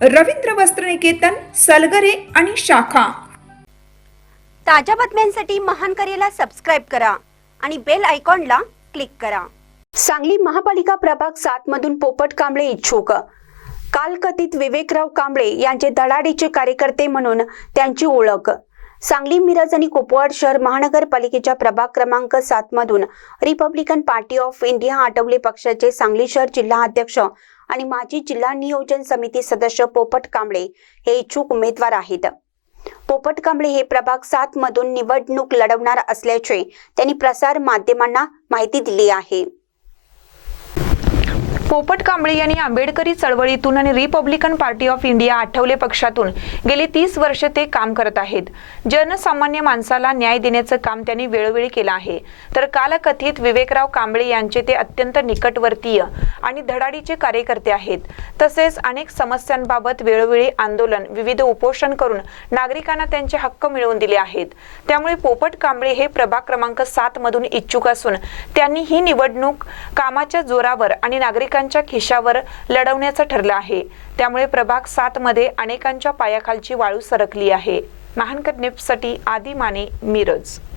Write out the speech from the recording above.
रवींद्र वस्त्रनिकेतन सलगरे आणि शाखा. ताज्या बातम्यांसाठी महान करेला सबस्क्राईब करा आणि बेल आयकॉनला क्लिक करा. सांगली महापालिका प्रभाग सात मधून पोपट कांबळे इच्छुक. कालकथित विवेकराव कांबळे यांचे धडाडीचे कार्यकर्ते म्हणून त्यांची ओळख. सांगली मिरज आणि कुपवाड शहर महानगरपालिकेच्या प्रभाग क्रमांक सात मधून Republican Party of India Athawale पक्षाचे सांगली शहर जिल्हा अध्यक्ष आणि माजी जिल्हा नियोजन समिती सदस्य पोपट कांबळे हे इच्छुक उमेदवार आहेत. पोपट कांबळे हे प्रभाग सात मधून निवडणूक लढवणार असल्याचे त्यांनी प्रसार माध्यमांना माहिती दिली आहे. पोपट कांबळे यांनी आंबेडकरी चळवळीतून आणि Republican Party of India Athawale पक्षातून गेली तीस वर्ष ते काम करत आहेत. जनसामान्य माणसाला न्याय देण्याचं काम त्यांनी वेळोवेळी केलं आहे. तर कालकथित विवेकराव कांबळे यांचे ते अत्यंत निकटवर्तीय आणि धडाडीचे कार्यकर्ते आहेत. तसेच अनेक समस्यांबाबत वेळोवेळी आंदोलन विविध उपोषण करून नागरिकांना त्यांचे हक्क मिळवून दिले आहेत. त्यामुळे पोपट कांबळे हे प्रभाग क्रमांक सात मधून इच्छुक असून त्यांनी ही निवडणूक कामाच्या जोरावर आणि अनेकांच्या खिशावर लढवण्याचं ठरलं आहे. त्यामुळे प्रभाग सात मध्ये अनेकांच्या पायाखालची वाळू सरकली आहे. महानकर निप्ससाठी आदी माने मिरज.